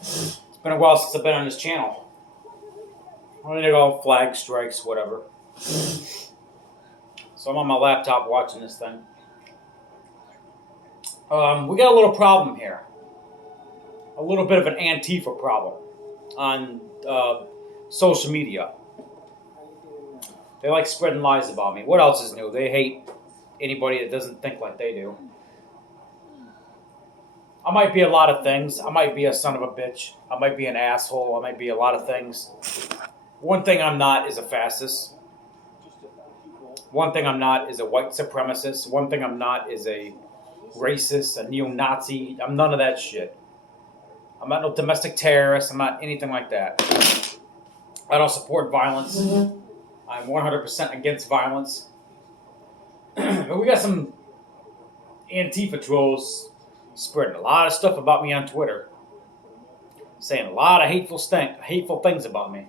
It's been a while since I've been on this channel. I'm gonna go flag strikes, whatever. So I'm on my laptop watching this thing. We got a little problem here. A little bit of an Antifa problem on social media. They like spreading lies about me. What else is new? They hate anybody that doesn't think like they do. I might be a lot of things. I might be a son of a bitch. I might be an asshole. I might be a lot of things. One thing I'm not is a fascist. One thing I'm not is a white supremacist. One thing I'm not is a racist, a neo-Nazi. I'm none of that shit. I'm not no domestic terrorist. I'm not anything like that. I don't support violence. I'm 100% against violence. But we got some Antifa trolls spreading a lot of stuff about me on Twitter, saying a lot of hateful things about me.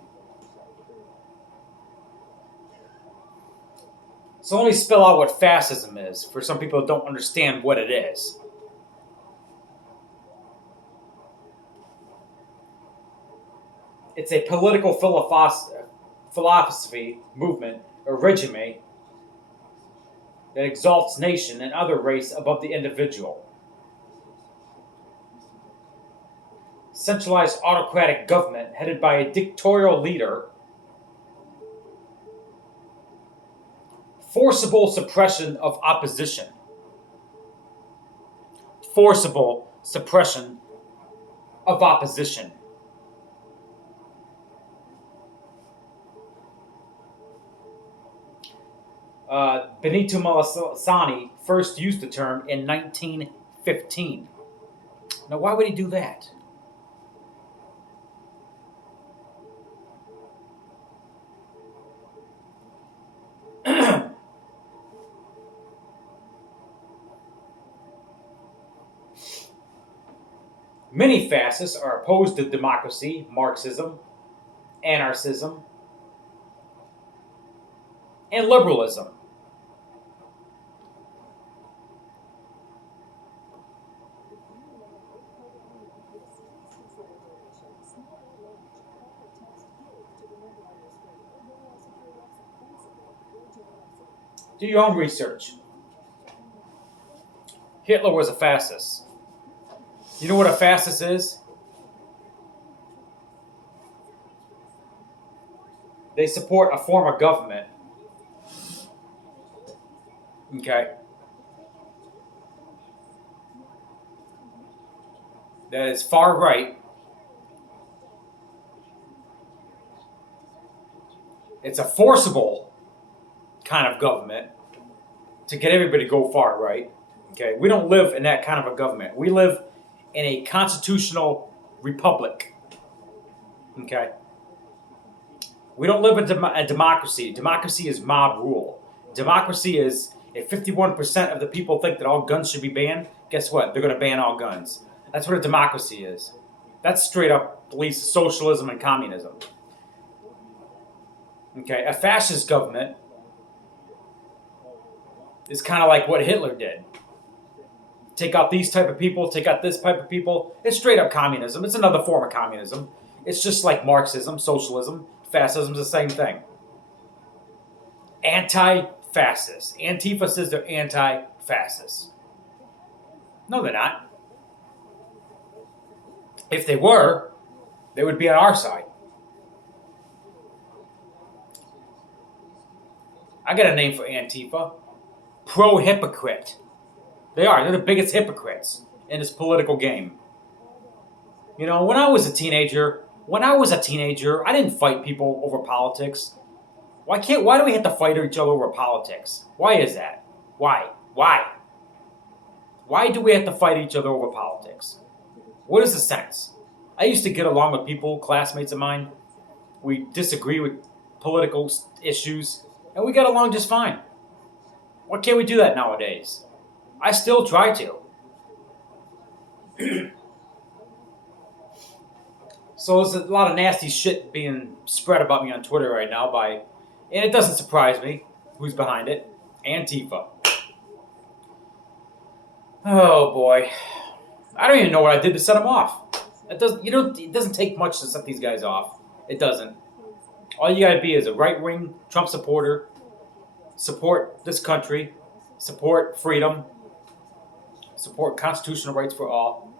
So let me spell out what fascism is for some people who don't understand what it is. It's a political philosophy, movement, or regime that exalts nation and other race above the individual. Centralized autocratic government headed by a dictatorial leader. Forcible suppression of opposition. Forcible suppression of opposition. Benito Mussolini first used the term in 1915. Now, why would he do that? Many fascists are opposed to democracy, Marxism, anarchism, and liberalism. Do your own research. Hitler was a fascist. You know what a fascist is? They support a form of government. Okay. That is far right. It's a forcible kind of government to get everybody to go far right. Okay. We don't live in that kind of a government. We live in a constitutional republic. Okay. We don't live in a democracy. Democracy is mob rule. Democracy is if 51% of the people think that all guns should be banned, guess what? They're going to ban all guns. That's what a democracy is. That's straight up police socialism and communism. Okay, a fascist government is kind of like what Hitler did. Take out these type of people, take out this type of people. It's straight up communism. It's another form of communism. It's just like Marxism, socialism. Fascism is the same thing. Anti-fascist. Antifa says they're anti-fascist. No, they're not. If they were, they would be on our side. I got a name for Antifa. Pro-hypocrite. They are. They're the biggest hypocrites in this political game. You know, when I was a teenager, I didn't fight people over politics. Why do we have to fight each other over politics? Why is that? Why? Why do we have to fight each other over politics? What is the sense? I used to get along with people, classmates of mine. We disagree with political issues, and we got along just fine. Why can't we do that nowadays? I still try to. So there's a lot of nasty shit being spread about me on Twitter right now and it doesn't surprise me who's behind it. Antifa. Oh boy. I don't even know what I did to set them off. It doesn't take much to set these guys off. It doesn't. All you gotta be is a right-wing Trump supporter, support this country, support freedom, support constitutional rights for all,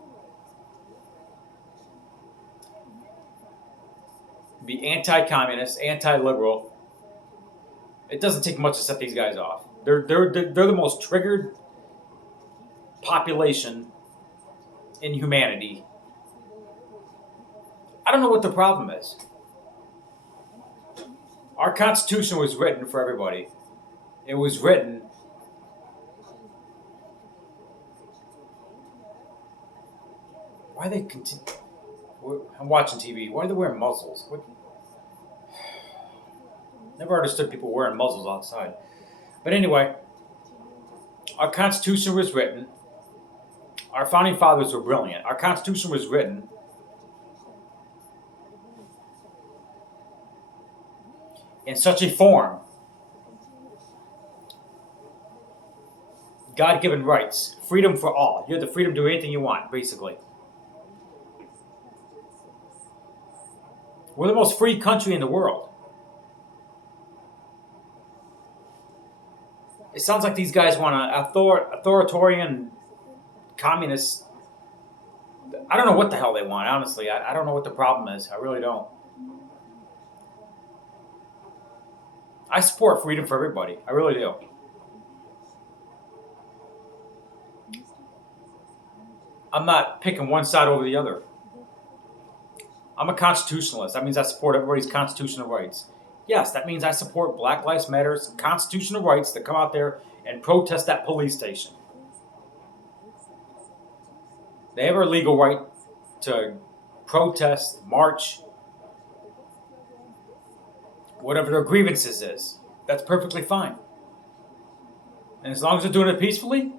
be anti-communist, anti-liberal. It doesn't take much to set these guys off. They're the most triggered population in humanity. I don't know what the problem is. Our Constitution was written for everybody. It was written why are they continue? I'm watching TV. Why are they wearing muzzles? What? Never understood people wearing muzzles outside. But anyway, our Constitution was written. Our founding fathers were brilliant. Our Constitution was written in such a form, God-given rights, freedom for all. You have the freedom to do anything you want, basically. We're the most free country in the world. It sounds like these guys want an authoritarian communist. I don't know what the hell they want, honestly. I don't know what the problem is. I really don't. I support freedom for everybody. I really do. I'm not picking one side over the other. I'm a constitutionalist. That means I support everybody's constitutional rights. Yes, that means I support Black Lives Matter's constitutional rights to come out there and protest that police station. They have a legal right to protest, march, whatever their grievances is. That's perfectly fine. And as long as they're doing it peacefully,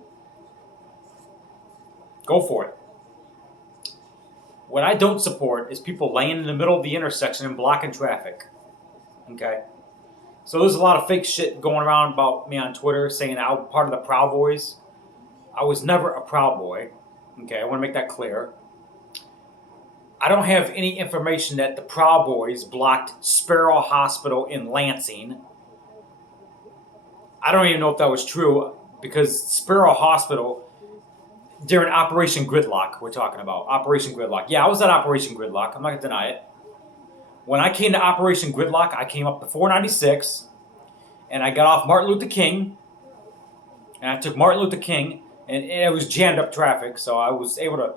go for it. What I don't support is people laying in the middle of the intersection and blocking traffic. Okay? So there's a lot of fake shit going around about me on Twitter saying I'm part of the Proud Boys. I was never a Proud Boy. Okay, I want to make that clear. I don't have any information that the Proud Boys blocked Sparrow Hospital in Lansing. I don't even know if that was true because Sparrow Hospital, during Operation Gridlock, we're talking about. Operation Gridlock. Yeah, I was at Operation Gridlock. I'm not going to deny it. When I came to Operation Gridlock, I came up to 496, and I got off Martin Luther King, and I took Martin Luther King, and it was jammed up traffic, so I was able to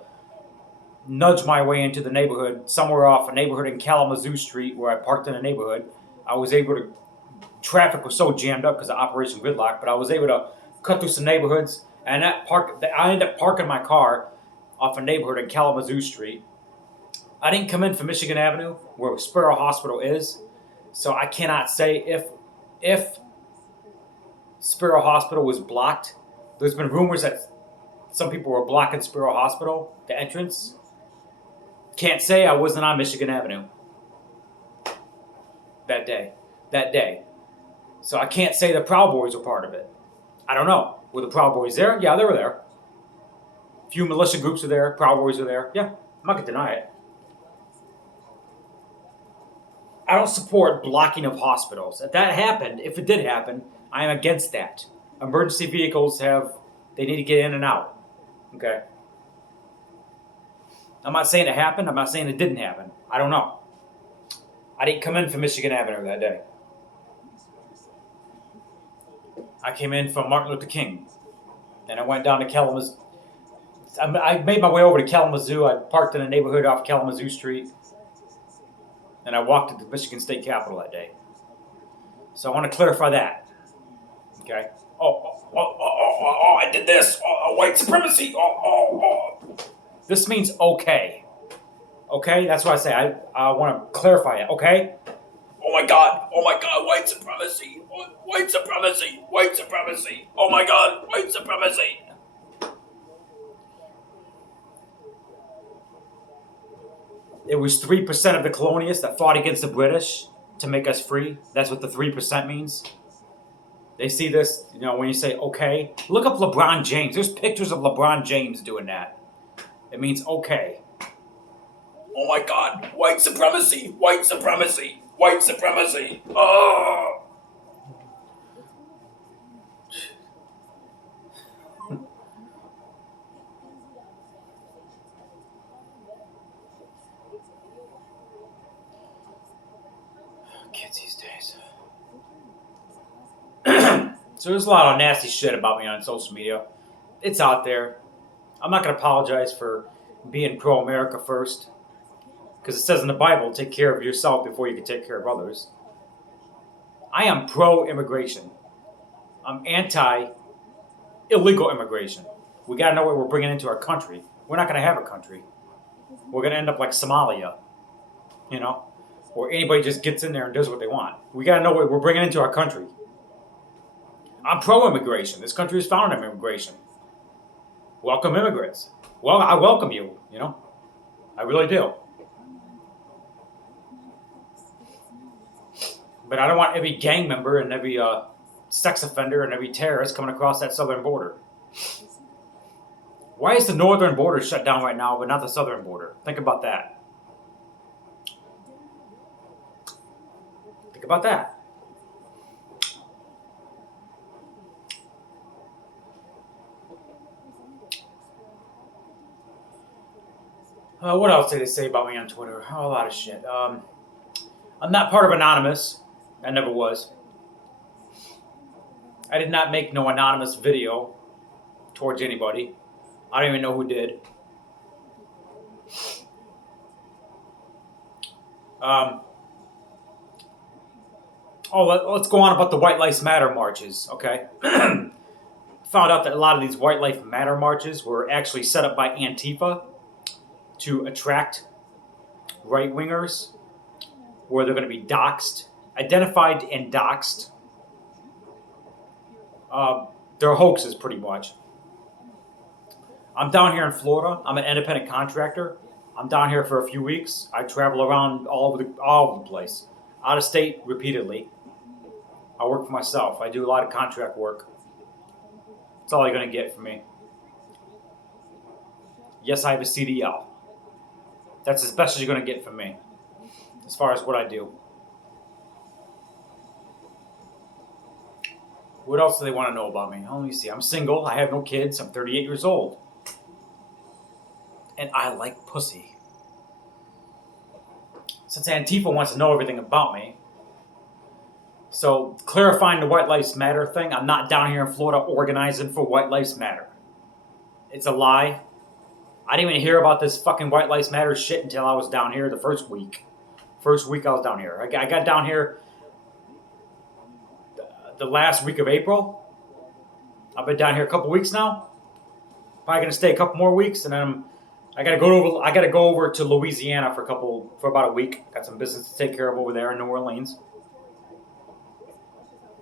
nudge my way into the neighborhood, somewhere off a neighborhood in Kalamazoo Street where I parked in a neighborhood. I was able to, traffic was so jammed up because of Operation Gridlock, but I was able to cut through some neighborhoods, and I ended up parking my car off a neighborhood in Kalamazoo Street. I didn't come in from Michigan Avenue, where Sparrow Hospital is, so I cannot say if Sparrow Hospital was blocked. There's been rumors that some people were blocking Sparrow Hospital, the entrance. Can't say I wasn't on Michigan Avenue that day. So I can't say the Proud Boys were part of it. I don't know. Were the Proud Boys there? Yeah, they were there. A few militia groups were there. Proud Boys were there. Yeah, I'm not going to deny it. I don't support blocking of hospitals. If that happened, if it did happen, I am against that. Emergency vehicles they need to get in and out. Okay? I'm not saying it happened. I'm not saying it didn't happen. I don't know. I didn't come in from Michigan Avenue that day. I came in from Martin Luther King. Then I went down to Kalamazoo. I made my way over to Kalamazoo. I parked in a neighborhood off Kalamazoo Street. And I walked to the Michigan State Capitol that day. So I want to clarify that. Okay? I did this. White supremacy. This means okay. Okay? That's what I say. I want to clarify it. Okay? Oh my God, white supremacy. White supremacy. White supremacy. Oh my God, white supremacy. It was 3% of the colonialists that fought against the British to make us free. That's what the 3% means. They see this, when you say, okay. Look up LeBron James. There's pictures of LeBron James doing that. It means okay. Oh my God, white supremacy, white supremacy, white supremacy. Oh. Kids these days. So there's a lot of nasty shit about me on social media. It's out there. I'm not going to apologize for being pro-America first. Because it says in the Bible, take care of yourself before you can take care of others. I am pro-immigration. I'm anti-illegal immigration. We got to know what we're bringing into our country. We're not going to have a country. We're going to end up like Somalia, you know, where anybody just gets in there and does what they want. We got to know what we're bringing into our country. I'm pro-immigration. This country is founded on immigration. Welcome immigrants. Well, I welcome you, you know. I really do. But I don't want every gang member and every sex offender and every terrorist coming across that southern border. Why is the northern border shut down right now, but not the southern border? Think about that. Think about that. What else did they say about me on Twitter? Oh, a lot of shit. I'm not part of Anonymous. I never was. I did not make no anonymous video towards anybody. I don't even know who did. Let's go on about the White Lives Matter marches, okay? Found out that a lot of these White Lives Matter marches were actually set up by Antifa to attract right-wingers, where they're going to be doxxed, identified and doxxed. They're hoaxes, pretty much. I'm down here in Florida. I'm an independent contractor. I'm down here for a few weeks. I travel around all over the place, out of state repeatedly. I work for myself. I do a lot of contract work. That's all you're going to get from me. Yes, I have a CDL. That's as best as you're going to get from me, as far as what I do. What else do they want to know about me? Let me see. I'm single. I have no kids. I'm 38 years old. And I like pussy. Since Antifa wants to know everything about me, so clarifying the White Lives Matter thing, I'm not down here in Florida organizing for White Lives Matter. It's a lie. I didn't even hear about this fucking White Lives Matter shit until I was down here the first week. First week I was down here. I got down here the last week of April. I've been down here a couple weeks now. Probably gonna stay a couple more weeks, and then I gotta go over to Louisiana for about a week. Got some business to take care of over there in New Orleans,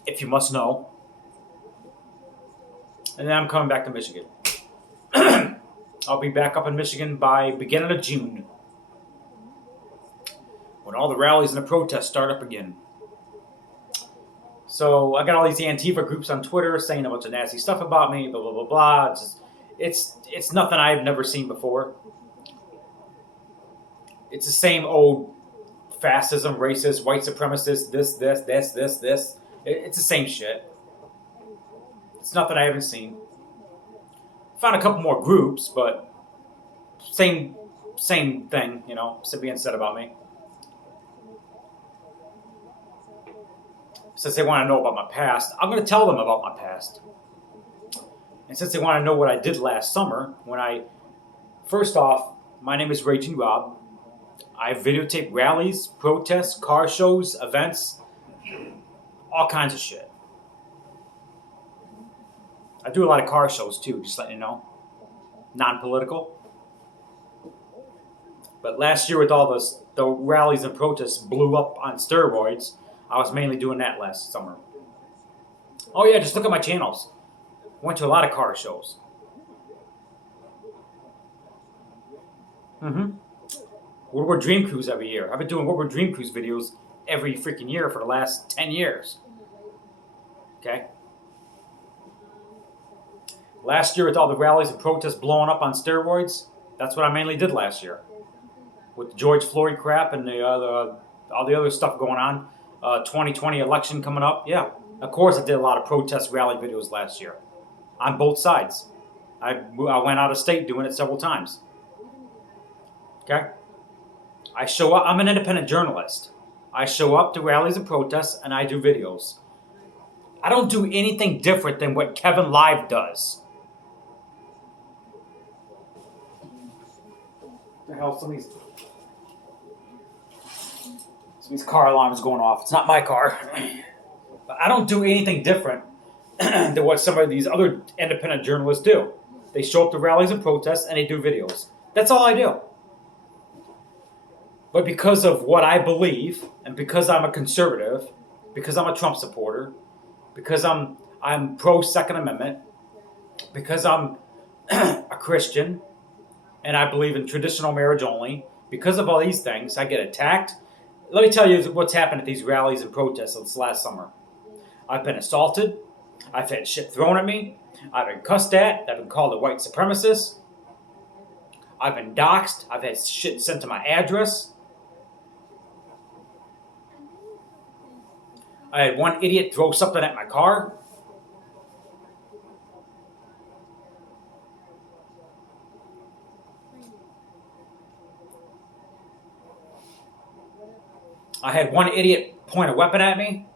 if you must know. And then I'm coming back to Michigan. I'll be back up in Michigan by beginning of June, when all the rallies and the protests start up again. So I got all these Antifa groups on Twitter saying a bunch of nasty stuff about me, blah, blah, blah, blah. It's nothing I've never seen before. It's the same old fascism, racist, white supremacist, this. It's the same shit. It's nothing I haven't seen. Found a couple more groups, but same thing, you know, being said about me. Since they want to know about my past, I'm going to tell them about my past. And since they want to know what I did last summer, first off, my name is Raging Rob. I videotape rallies, protests, car shows, events, all kinds of shit. I do a lot of car shows too, just letting you know. Non-political. But last year with all the rallies and protests blew up on steroids, I was mainly doing that last summer. Oh yeah, just look at my channels. Went to a lot of car shows. World War Dream Cruise every year. I've been doing World War Dream Cruise videos every freaking year for the last 10 years. Okay? Last year with all the rallies and protests blowing up on steroids, That's what I mainly did last year. With the George Floyd crap and all the other stuff going on. 2020 election coming up. Yeah, of course I did a lot of protest rally videos last year. On both sides. I went out of state doing it several times. Okay? I show up. I'm an independent journalist. I show up to rallies and protests and I do videos. I don't do anything different than what Kevin Live does. What the hell? Some of these car alarms going off. It's not my car. But I don't do anything different than what some of these other independent journalists do. They show up to rallies and protests and they do videos. That's all I do. But because of what I believe, and because I'm a conservative, because I'm a Trump supporter, because I'm pro Second Amendment, because I'm a Christian, and I believe in traditional marriage only, because of all these things, I get attacked. Let me tell you what's happened at these rallies and protests since last summer. I've been assaulted. I've had shit thrown at me. I've been cussed at. I've been called a white supremacist. I've been doxxed. I've had shit sent to my address. I had one idiot throw something at my car. I had one idiot point a weapon at me.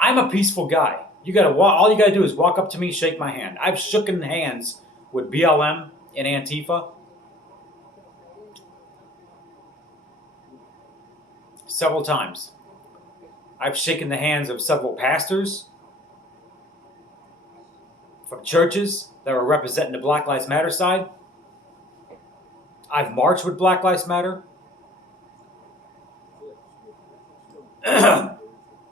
I'm a peaceful guy. All you gotta do is walk up to me, shake my hand. I've shooken hands with BLM and Antifa several times. I've shaken the hands of several pastors from churches that were representing the Black Lives Matter side. I've marched with Black Lives Matter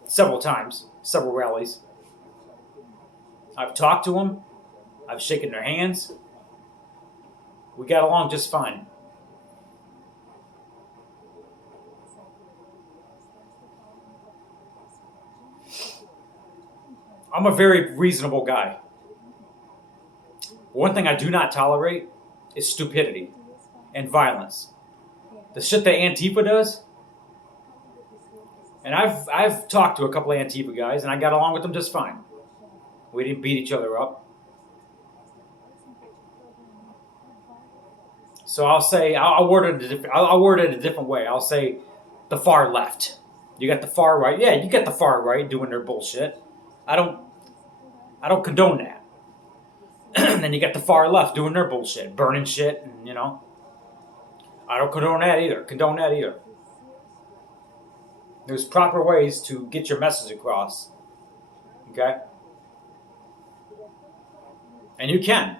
several times, several rallies. I've talked to them. I've shaken their hands. We got along just fine. I'm a very reasonable guy. One thing I do not tolerate is stupidity and violence. The shit that Antifa does, and I've talked to a couple of Antifa guys, and I got along with them just fine. We didn't beat each other up. So I'll word it a different way. I'll say the far left. You got the far right. Yeah, you got the far right doing their bullshit. I don't condone that. And then you got the far left doing their bullshit, burning shit, and I don't condone that either. There's proper ways to get your message across. Okay? And you can.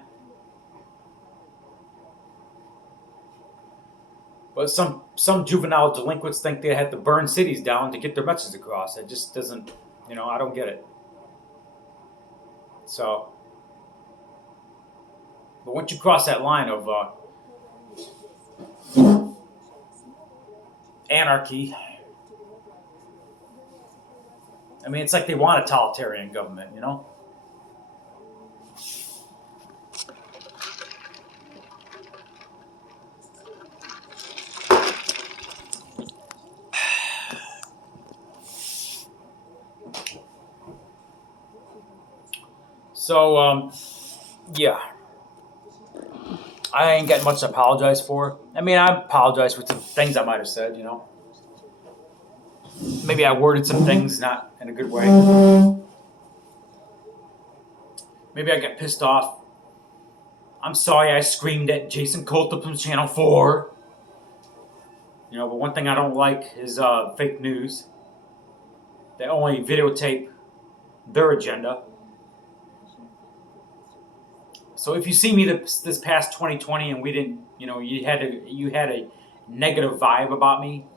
But some juvenile delinquents think they have to burn cities down to get their message across. It just doesn't, I don't get it. So, but once you cross that line of anarchy, I mean, it's like they want a totalitarian government, So, yeah. I ain't got much to apologize for. I mean, I apologize for some things I might have said, Maybe I worded some things not in a good way. Maybe I got pissed off. I'm sorry I screamed at Jason Coulter from Channel 4. But one thing I don't like is fake news. They only videotape their agenda. So if you see me this past 2020 and we didn't, you had a negative vibe about me,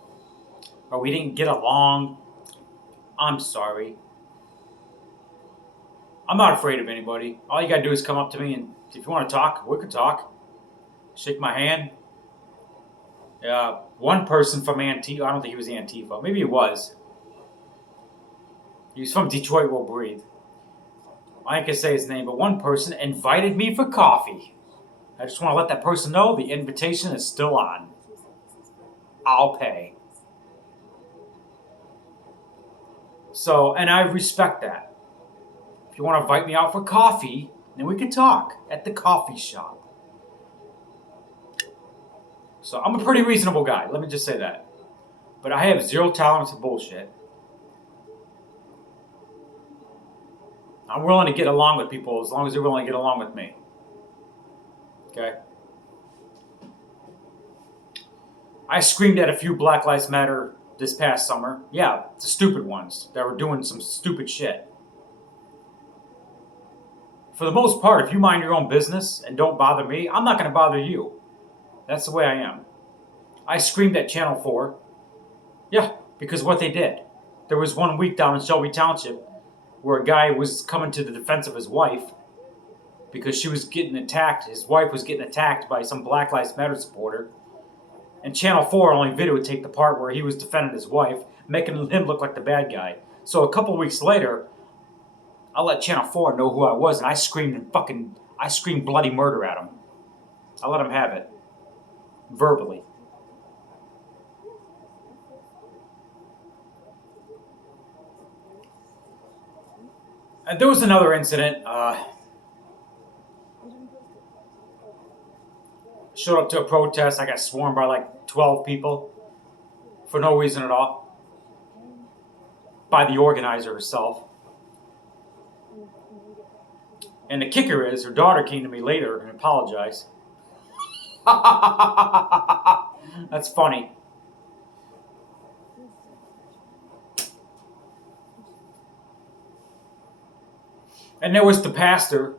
or we didn't get along, I'm sorry. I'm not afraid of anybody. All you gotta do is come up to me, and if you want to talk, we could talk. Shake my hand. One person from Antifa, I don't think he was Antifa. Maybe he was. He was from Detroit Will Breathe. I ain't gonna say his name, but one person invited me for coffee. I just want to let that person know the invitation is still on. I'll pay. So, and I respect that. If you want to invite me out for coffee, then we can talk at the coffee shop. So I'm a pretty reasonable guy, let me just say that. But I have zero tolerance for bullshit. I'm willing to get along with people as long as they're willing to get along with me. Okay? I screamed at a few Black Lives Matter this past summer. Yeah, the stupid ones that were doing some stupid shit. For the most part, if you mind your own business and don't bother me, I'm not going to bother you. That's the way I am. I screamed at Channel 4. Yeah, because what they did. There was 1 week down in Shelby Township where a guy was coming to the defense of his wife because she was getting attacked. His wife was getting attacked by some Black Lives Matter supporter. And Channel 4 only videotaped the part where he was defending his wife, making him look like the bad guy. So a couple weeks later, I let Channel 4 know who I was, and I screamed bloody murder at him. I let him have it. Verbally. And there was another incident. Showed up to a protest. I got swarmed by like 12 people for no reason at all. By the organizer herself. And the kicker is, her daughter came to me later and apologized. That's funny. And there was the pastor.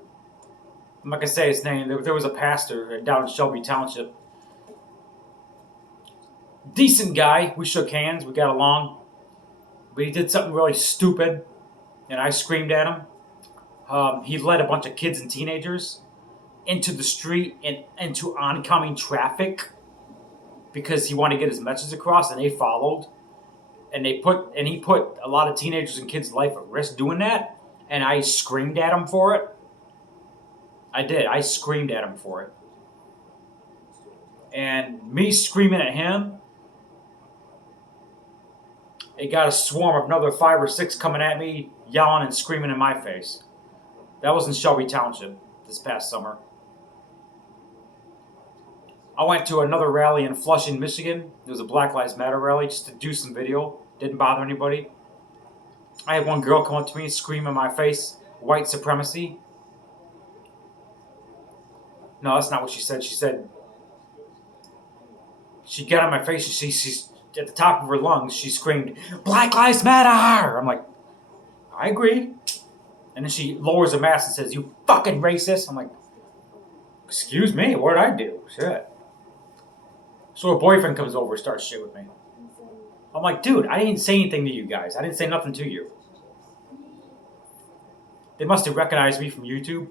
I'm not going to say his name. There was a pastor down in Shelby Township. Decent guy. We shook hands. We got along. But he did something really stupid. And I screamed at him. He led a bunch of kids and teenagers into the street and into oncoming traffic because he wanted to get his message across, and they followed. And he put a lot of teenagers and kids' life at risk doing that. And I screamed at him for it. I did. I screamed at him for it. And me screaming at him, it got a swarm of another 5 or 6 coming at me, yelling and screaming in my face. That was in Shelby Township this past summer. I went to another rally in Flushing, Michigan. It was a Black Lives Matter rally just to do some video. Didn't bother anybody. I had one girl come up to me, scream in my face, white supremacy. No, that's not what she said. She said, she got on my face and she's at the top of her lungs, she screamed, "Black Lives Matter!" I'm like, I agree. And then she lowers her mask and says, "You fucking racist." I'm like, excuse me, what did I do? Shit. So her boyfriend comes over and starts shit with me. I'm like, dude, I didn't say anything to you guys. I didn't say nothing to you. They must have recognized me from YouTube.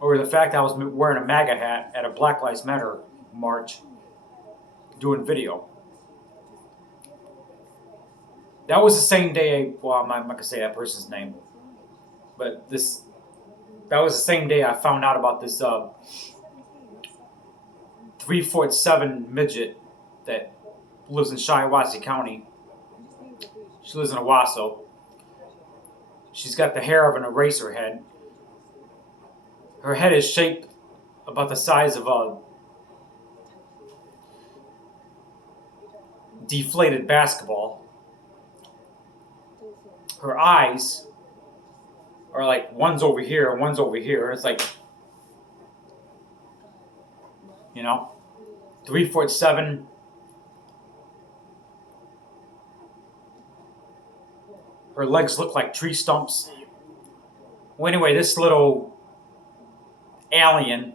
Or the fact I was wearing a MAGA hat at a Black Lives Matter march. Doing video. That was the same day, well, I'm not going to say that person's name. But that was the same day I found out about this 3'7" midget that lives in Shiawassee County. She lives in Owasso. She's got the hair of an eraser head. Her head is shaped about the size of a deflated basketball. Her eyes are like one's over here and one's over here. It's like, 3'7". Her legs look like tree stumps. Well, anyway, this little alien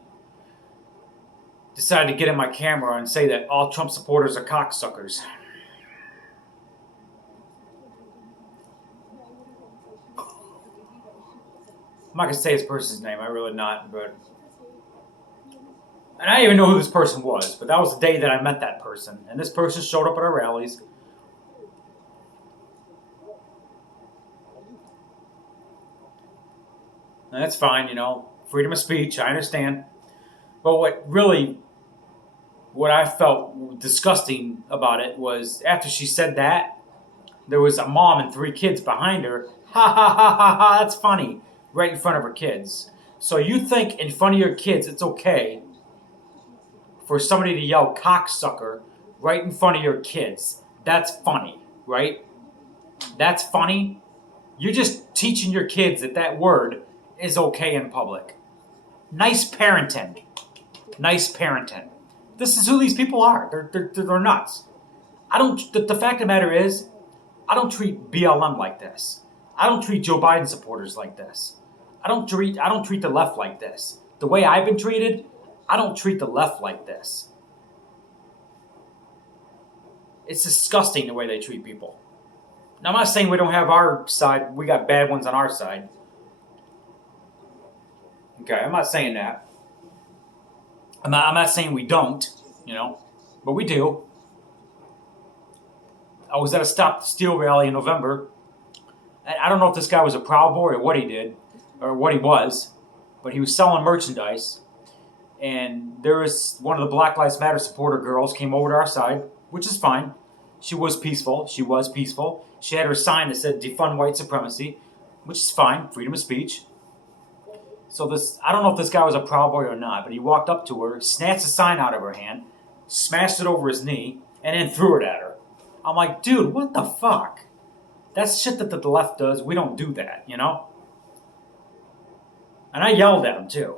decided to get in my camera and say that all Trump supporters are cocksuckers. I'm not going to say this person's name, I really not, but... And I didn't even know who this person was, but that was the day that I met that person. And this person showed up at our rallies. And that's fine, freedom of speech, I understand. But what I felt disgusting about it was after she said that, there was a mom and 3 kids behind her. Ha ha ha ha ha, that's funny. Right in front of her kids. So you think in front of your kids it's okay for somebody to yell cocksucker right in front of your kids. That's funny, right? That's funny. You're just teaching your kids that word is okay in public. Nice parenting. Nice parenting. This is who these people are. They're nuts. The fact of the matter is, I don't treat BLM like this. I don't treat Joe Biden supporters like this. I don't treat the left like this. The way I've been treated, I don't treat the left like this. It's disgusting the way they treat people. Now, I'm not saying we don't have our side. We got bad ones on our side. Okay, I'm not saying that. I'm not saying we don't, but we do. I was at a Stop the Steal rally in November. And I don't know if this guy was a Proud Boy or what he did, or what he was, but he was selling merchandise. And there was one of the Black Lives Matter supporter girls came over to our side, which is fine. She was peaceful. She had her sign that said defund white supremacy, which is fine, freedom of speech. So I don't know if this guy was a Proud Boy or not, but he walked up to her, snatched the sign out of her hand, smashed it over his knee, and then threw it at her. I'm like, dude, what the fuck? That's shit that the left does. We don't do that, And I yelled at him, too.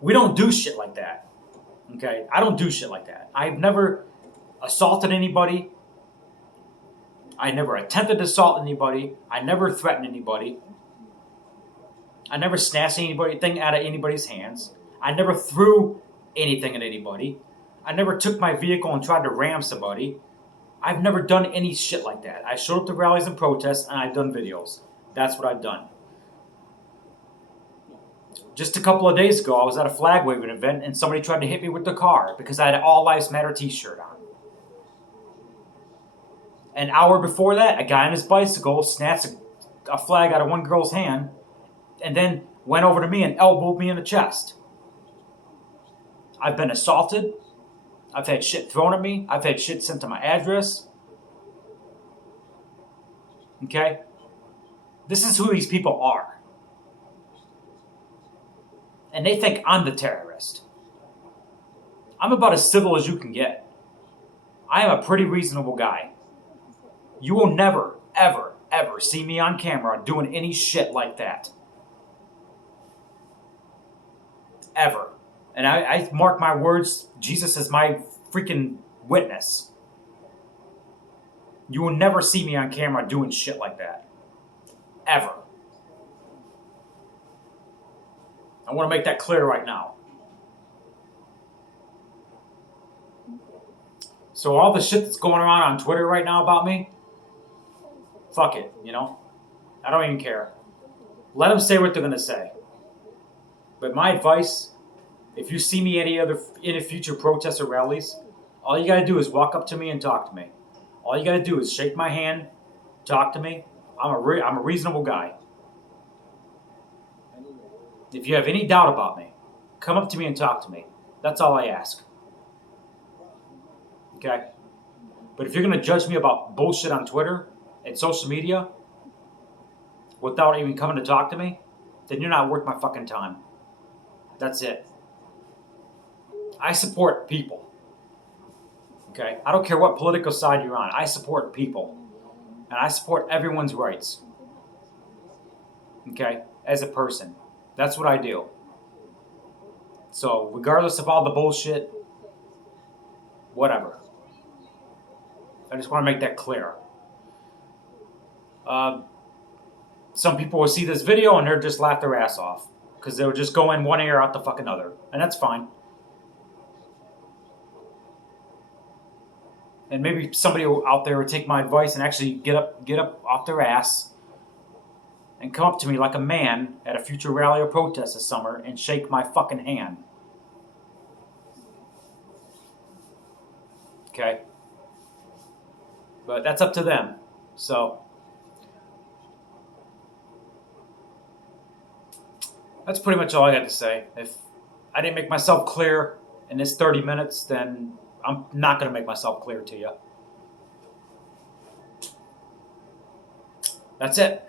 We don't do shit like that. Okay? I don't do shit like that. I've never assaulted anybody. I never attempted to assault anybody. I never threatened anybody. I never snatched anything out of anybody's hands. I never threw anything at anybody. I never took my vehicle and tried to ram somebody. I've never done any shit like that. I showed up to rallies and protests, and I've done videos. That's what I've done. Just a couple of days ago, I was at a flag waving event, and somebody tried to hit me with the car because I had an All Lives Matter t-shirt on. An hour before that, a guy on his bicycle snatched a flag out of one girl's hand and then went over to me and elbowed me in the chest. I've been assaulted. I've had shit thrown at me. I've had shit sent to my address. Okay? This is who these people are. And they think I'm the terrorist. I'm about as civil as you can get. I am a pretty reasonable guy. You will never, ever, ever see me on camera doing any shit like that. Ever. And I mark my words, Jesus is my freaking witness. You will never see me on camera doing shit like that. Ever. I want to make that clear right now. So all the shit that's going around on Twitter right now about me, fuck it, I don't even care. Let them say what they're going to say. But my advice, if you see me in a future protests or rallies, all you got to do is walk up to me and talk to me. All you got to do is shake my hand, talk to me. I'm a reasonable guy. If you have any doubt about me, come up to me and talk to me. That's all I ask. Okay? But if you're going to judge me about bullshit on Twitter and social media without even coming to talk to me, then you're not worth my fucking time. That's it. I support people. Okay? I don't care what political side you're on. I support people. And I support everyone's rights. Okay? As a person. That's what I do. So, regardless of all the bullshit, whatever. I just want to make that clear. Some people will see this video and they'll just laugh their ass off. Because they'll just go in one ear out the fucking other. And that's fine. And maybe somebody out there will take my advice and actually get up off their ass and come up to me like a man at a future rally or protest this summer and shake my fucking hand. Okay? But that's up to them. So, that's pretty much all I got to say. I didn't make myself clear in this 30 minutes, then I'm not going to make myself clear to you. That's it.